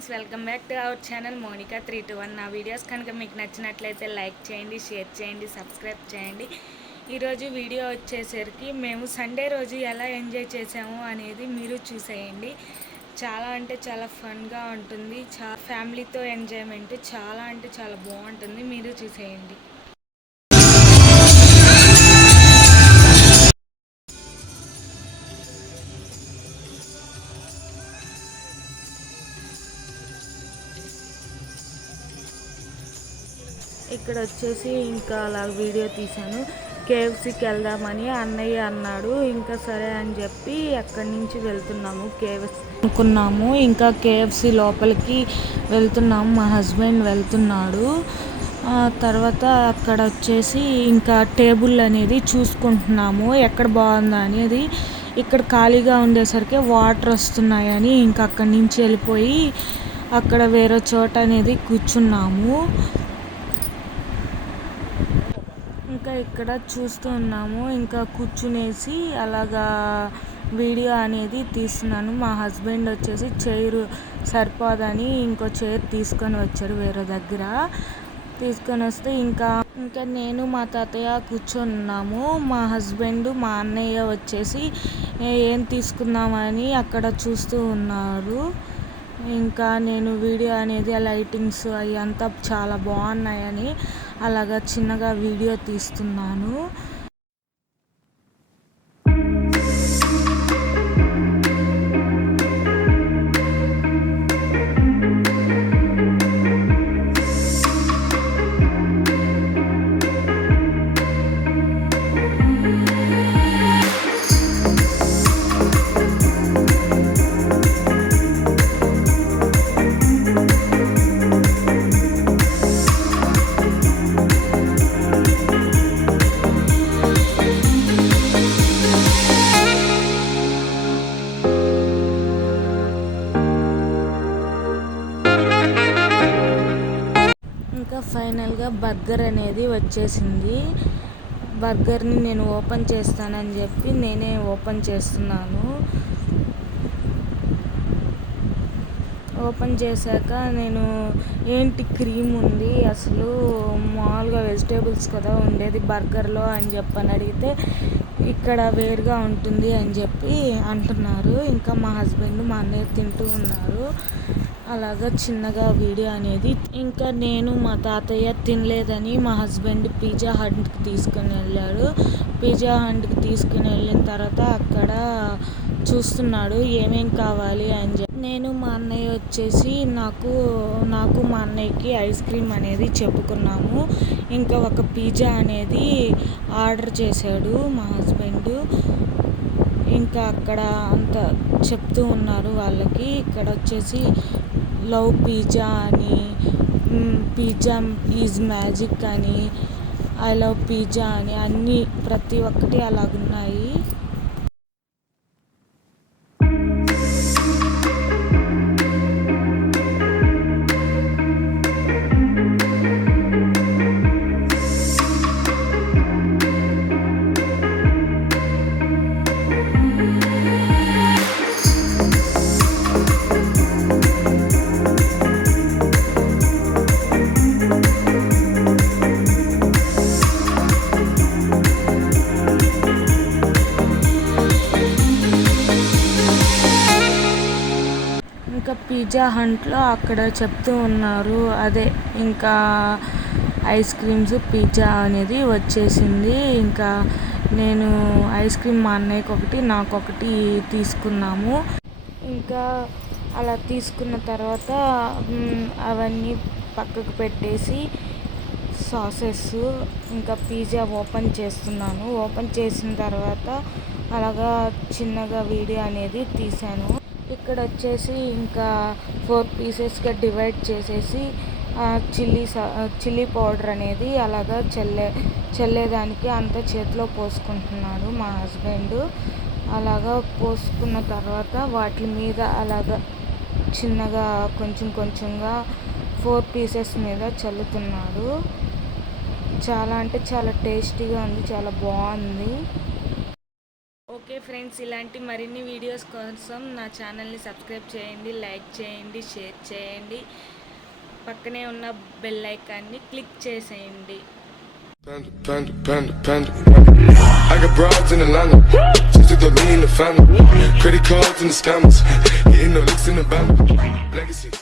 Friends, welcome back to our channel Monika 321. నా videos కనుక మీకు నచ్చినట్లయితే లైక్ చేయండి, షేర్ చేయండి, సబ్స్క్రైబ్ చేయండి. ఈరోజు వీడియో వచ్చేసరికి మేము సండే రోజు ఎలా ఎంజాయ్ చేసాము అనేది మీరు చూసేయండి. చాలా అంటే చాలా ఫన్గా ఉంటుంది. ఫ్యామిలీతో ఎంజాయ్మెంట్ చాలా అంటే చాలా బాగుంటుంది. మీరు చూసేయండి. ఇక్కడ వచ్చేసి ఇంకా అలా వీడియో తీశాను. కేఎఫ్సీకి వెళ్దామని అన్నయ్య అన్నాడు. ఇంకా సరే అని చెప్పి అక్కడి నుంచి వెళ్తున్నాము. కేఎఫ్సీ అనుకున్నాము. ఇంకా కేఎఫ్సీ లోపలికి వెళ్తున్నాము. మా హస్బెండ్ వెళ్తున్నాడు. తర్వాత అక్కడ వచ్చేసి ఇంకా టేబుల్ అనేది చూసుకుంటున్నాము ఎక్కడ బాగుందా అనేది. ఇక్కడ ఖాళీగా ఉండేసరికి వాటర్ వస్తున్నాయని ఇంకా అక్కడి నుంచి వెళ్ళిపోయి అక్కడ వేరే చోట అనేది కూర్చున్నాము. ఇంకా ఇక్కడ చూస్తూ ఉన్నాము. ఇంకా కూర్చునేసి అలాగా వీడియో అనేది తీస్తున్నాను. మా హస్బెండ్ వచ్చేసి చైర్ సరిపోదని ఇంకో చైర్ తీసుకొని వచ్చారు వేరే దగ్గర. తీసుకొని వస్తే ఇంకా నేను మా తాతయ్య కూర్చొన్నాము. మా హస్బెండ్ మా అన్నయ్య వచ్చేసి ఏం తీసుకుందామని అక్కడ చూస్తూ ఉన్నారు. ఇంకా నేను వీడియో అనేది లైటింగ్స్ అవి అంతా చాలా బాగున్నాయని అలాగా చిన్నగా వీడియో తీస్తున్నాను. ఫైనల్గా బర్గర్ అనేది వచ్చేసింది. బర్గర్ని నేను ఓపెన్ చేస్తానని చెప్పి నేనే ఓపెన్ చేస్తున్నాను. ఓపెన్ చేశాక నేను ఏంటి క్రీమ్ ఉంది, అసలు మామూలుగా వెజిటేబుల్స్ కదా ఉండేది బర్గర్లో అని చెప్పని అడిగితే ఇక్కడ వేరుగా ఉంటుంది అని చెప్పి అంటున్నారు. ఇంకా మా హస్బెండ్ మా అన్నయ్య తింటూ ఉన్నారు. అలాగా చిన్నగా వీడియో అనేది. ఇంకా నేను మా తాతయ్య తినలేదని మా హస్బెండ్ పిజ్జా హట్కి తీసుకుని వెళ్ళాడు. పిజ్జా హట్కి తీసుకుని వెళ్ళిన తర్వాత అక్కడ చూస్తున్నాడు ఏమేం కావాలి అని చెప్పి. నేను మా అన్నయ్య వచ్చేసి నాకు మా అన్నయ్యకి ఐస్ క్రీమ్ అనేది చెప్పుకున్నాము. ఇంకా ఒక పిజ్జా అనేది ఆర్డర్ చేశాడు మా హస్బెండ్. ఇంకా అక్కడ అంత చెప్తూ ఉన్నారు వాళ్ళకి. ఇక్కడ వచ్చేసి లవ్ పిజ్జా అని, పిజ్జా ఈజ్ మ్యాజిక్ అని, ఐ లవ్ పిజ్జా అని అన్నీ ప్రతి ఒక్కటి అలాగున్నాయి. ఇంకా పిజ్జా హట్లో అక్కడ చెప్తూ ఉన్నారు. అదే ఇంకా ఐస్ క్రీమ్స్ పిజ్జా అనేది వచ్చేసింది. ఇంకా నేను ఐస్ క్రీమ్ మా అన్నయ్యకి ఒకటి నాకు ఒకటి తీసుకున్నాము. ఇంకా అలా తీసుకున్న తర్వాత అవన్నీ పక్కకు పెట్టేసి సాసెస్ ఇంకా పిజ్జా ఓపెన్ చేస్తున్నాను. ఓపెన్ చేసిన తర్వాత అలాగా చిన్నగా వీడియో అనేది తీశాను. ఇక్కడ వచ్చేసి ఇంకా 4 పీసెస్గా డివైడ్ చేసేసి చిల్లీ పౌడర్ అనేది అలాగా చల్లేదానికి అంతా చేతిలో పోసుకుంటున్నాడు మా హస్బెండ్. అలాగా పోసుకున్న తర్వాత వాటి మీద అలాగా చిన్నగా కొంచెంగా 4 పీసెస్ మీద చల్లుతున్నాడు. చాలా అంటే చాలా టేస్టీగా ఉంది, చాలా బాగుంది. ఓకే ఫ్రెండ్స్, ఇలాంటి మరిన్ని వీడియోస్ కోసం నా ఛానల్ని సబ్స్క్రైబ్ చేయండి, లైక్ చేయండి, షేర్ చేయండి, పక్కనే ఉన్న బెల్ ఐకాన్ని క్లిక్ చేసేయండి. I got broads in Atlanta, just to lean the family. Credit cards and the scammers, hitting the licks in the band. Legacies.